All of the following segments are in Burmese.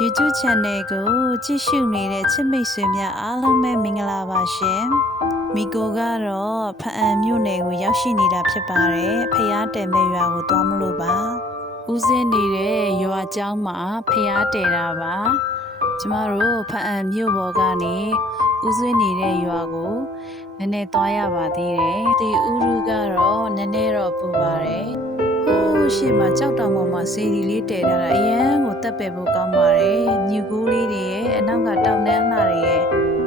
YouTube Channel ကိုကြည့်ရှုနေတဲ့ချစ်မိတ်ဆွေများအားလုံးပဲမင်္ဂလာပါရှင်။မိကိုကတော့ဖအံမြို့နယ်ကိုရောက်ရှိနေတာဖြစ်ပါတယ်။ဖျားတယ်မဲ့ရွာကိုသွားမလို့ပါ။ဦးစင်းနေတဲ့ရွာကျောင်းမှာဖျားတယ်တာပါ။ကျမတို့ဖအံမြို့ပေါ်ကနေဦးစင်းနေတဲ့ရွာကိုနည်းနည်းသွားရပါသေးတယ်။ဒီဥရုကတော့နည်းနည်းတော့ပူပါတယ်။ဟိုး ရှေ့မှာကြောက်တောင်ပေါ်မှာစေဒီလေးတည်ထားတာအရန်ကိုတက်ပယ်ဖို့ကောင်းပါတယ်မြူကူးလေးတွေရဲ့အနောက်ကတောင်တန်းလှတွေရဲ့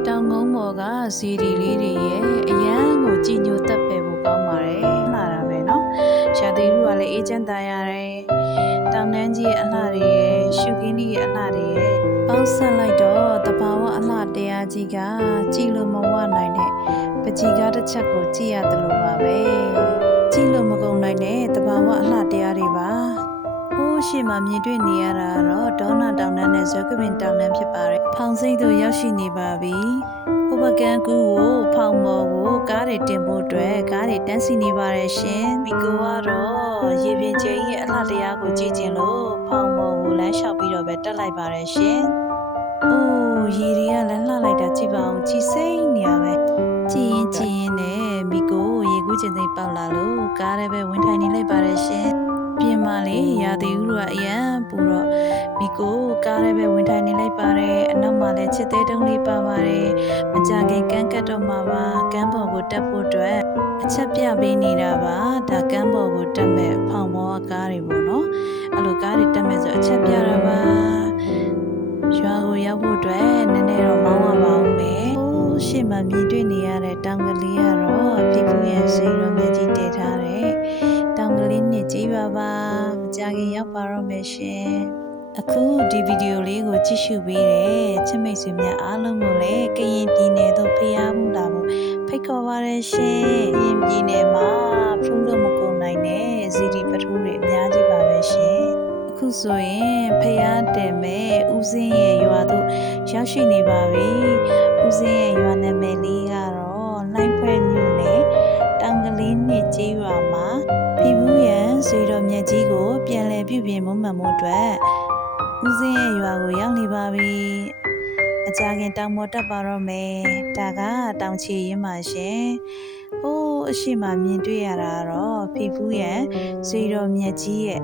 တောင်ကုန်းပေါ်ကစေဒီလေးတွေရဲ့အရန်ကိုကြည်ညိုတက်ပယ်ဖို့ကောင်းပါတယ်လှတာပဲเนาะရှာတီလူကလည်းအေးချမ်းသာရတယ်တောင်တန်းကြီးရဲ့အလှတွေရဲ့ရှုခင်းကြီးရဲ့အလှတွေရဲ့ပေါင်းဆက်လိုက်တော့တဘာဝအလှတရားကြီးကကြည်လို့မဝနိုင်တဲ့ပကြီးကားတစ်ချက်ကိုကြည့်ရတယ်လို့ပါပဲ ကြည့်လို့မကုန်နိုင်တဲ့တဘာဝအလှတရားတွေပါဟိုးရှိမှမြင်တွေ့နေရတာကတော့ဒေါနာတောင်တန်းနဲ့ဇောကပင်တောင်တန်းဖြစ်ပါတယ်ဖောင်စိမ့်တို့ရောက်ရှိနေပါပြီဟိုဘကန်ကူကိုဖောင်မော်ကိုကားတွေတင်ဖို့အတွက်ကားတွေတန်းစီနေပါတယ်ရှင်မိကိုကတော့ရေပြင်ကျင်းရဲ့အလှတရားကိုကြည့်ကျင်လို့ဖောင်မော်ကိုလမ်းလျှောက်ပြီးတော့ပဲတက်လိုက်ပါတယ်ရှင်အိုးရေတွေကလည်းလှလိုက်တာကြည့်ပါဦးကြည်စိမ့်နေရပဲကြည်ရင်ကြည်ရင်နဲ့မိ ကိုရေကူးကျင်စိမ့်ပေါက်လာလို့ကားထဲပဲဝင်ထိုင်နေလိုက်ပါတယ်ရှင်ပြင်မာလေးရာသီဥတုကအရန်ပူတော့မိကိုကားထဲပဲဝင်ထိုင်နေလိုက်ပါတယ်အနောက်မှာလည်းချစ်သေးတုံးလေးပါပါတယ်မကြခင်ကန်းကတ်တော့မှာပါကန်းပေါ်ကိုတက်ဖို့အတွက်အချက်ပြပေးနေတာပါဒါကန်းပေါ်ကိုတက်မဲ့ဖောင်ပေါ်ကကားတွေပေါ့နော်အဲ့လိုကားတွေတက်မဲ့ဆိုအချက်ပြတာပါရွာကိုရောက်ဖို့အတွက်နည်းနည်းတော့မောင်းရပါဦးမယ်ဟိုး ရှေ့မှာမြင်တွေ့နေရတဲ့တောင်ကလေးကတော့ဖိဖူးရဲ့ဈေးရောမြတ်ကြီးတည်ထားတယ်တောင်ကလေးနှစ်ကြီးပါပါမကြခင်ရောက်ပါတော့မယ်ရှင်အခုဒီဗီဒီယိုလေးကိုကြည့်ရှုပေးတဲ့ချစ်မိတ်ဆွေများအားလုံးကိုလည်းကရင်ပြည်နယ်သို့ဖျားမှုလာဖို့ဖိတ်ခေါ်ပါရရှင်ကရင်ပြည်နယ်မှာဖုန်းလို့မကုန်နိုင်တဲ့ဇီဒီပထူးတွေအများကြီးပါပဲရှင်အခုဆိုရင်ဖျားတယ်မဲ့ဦးစင်းရဲ့ရွာသို့ရောက်ရှိနေပါပြီ ဦးစင်းရဲ့ရွာနာမည်လေးကတော့လိုင်းဖွဲမြို့နယ်တောင်ကလေးနှစ်ကျေးရွာမှာပြည်ဘူးရန်ဇေတော်မြတ်ကြီးကို ပြန်လည်ပြုပြင်မွမ်းမံမှုအတွက်ဦးစင်းရဲ့ရွာကိုရောက်နေပါပြီအကြခင်တောင်ပေါ်တက်ပါတော့မယ်ဒါကတောင်ချီရင်ပါရှင်ဟိုးအရှိမမြင်တွေ့ရတာကတော့ဖီဖူးရန်ဇေတော်မြတ်ကြီးရဲ့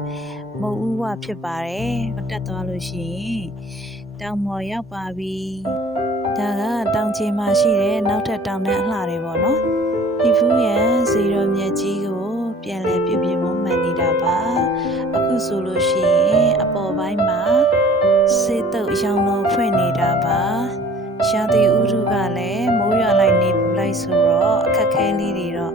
မုတ်ဦးဝဖြစ်ပါတယ်တက်သွားလို့ရှိရင်တောင်ပေါ်ရောက်ပါပြီ ဒါကတောင်ချီမှာရှိတဲ့နောက်ထပ်တောင်တန်းအလှတွေပေါ့နော် ဖီဖူးရန်ဇေတော်မြတ်ကြီးကိုပြန်လဲပြုပြင်မွမ်းမံနေတာပါအခုဆိုလို့ရှိရင်အပေါ်ပိုင်းမှာစေတုပ်ရောင်တော်ဖွင့်နေတာပါရှားတီဥရုကလည်းမိုးရွာလိုက်နေပူလိုက်ဆိုတော့အခက်ခဲလေးတွေတော့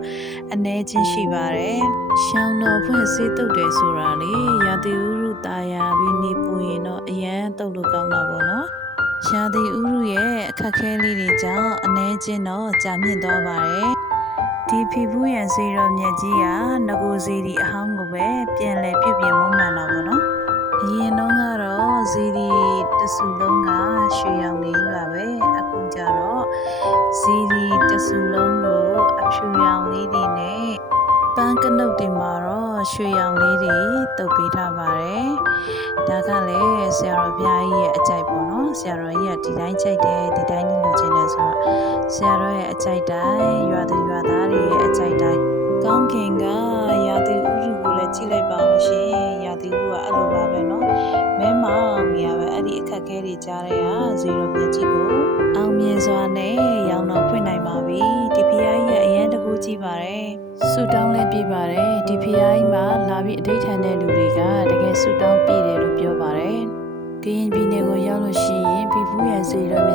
အ ਨੇ ချင်းရှိပါတယ်ရှောင်းတော်ဖွင့်စေတုပ်တယ်ဆိုတာလေရာတီဥရုตายာပြီးနေပူရင်တော့အရန်တုပ်လို့ကောင်းတာပေါ့နော် ရှားတီဥရုရဲ့အခက်ခဲလေးတွေကြောင့်အ ਨੇ ချင်းတော့ကြာမြင့်သွားပါတယ်ဒီဖီဖူးရန်စေတော်မြတ်ကြီးကငကိုစီဒီအဟောင်းကိုပဲပြန်လဲပြုပြင်မွမ်းမံတာပေါ့နော်အရင်တော့ကတော့ဇီဒီတဆူလုံးကရွှေရောင်လေးပါပဲအခုကျတော့ဇီဒီတဆူလုံးကိုအဖြူရောင်လေးတွေနဲ့ ပန်းကနုတ်တွေမှာတော့ရွှေရောင်လေးတွေတုပ်ပေးထားပါတယ်ဒါကလည်းဆရာတော်ဘုရားကြီးရဲ့အကြိုက်ပေါ့နော်ဆရာတော်ကြီးကဒီတိုင်းကြိုက်တယ်ဒီတိုင်းနေလို့ခြင်းတယ်ဆိုတော့ဆရာတော်ရဲ့အကြိုက်တိုင်းရွာသူရွာသားတွေရဲ့အကြိုက်တိုင်းကောင်းခင်ကရာသီဥတုကိုလည်းကြည့်လိုက်ပါဦးရှင်ရာသီဥတုကအဲ့လိုပါပဲနော်မဲမောင်နေရပဲအဲ့ဒီအခက်အခဲတွေကြားတဲ့ဟာဇီရိုမြတ်ကြီးကိုအောင်မြင်စွာနဲ့ ဆူတောင်းလည်းပြပါတယ်ဒီဖရားကြီးမှာလာပြီးအဋိဌာန်တဲ့လူတွေကတကယ်ဆူတောင်းပြတယ်လို့ပြောပါတယ်ကရင်ပြည်နယ်ကိုရောက်လို့ရှိရင်ဖီဖူးရန်ဇီရိုမြ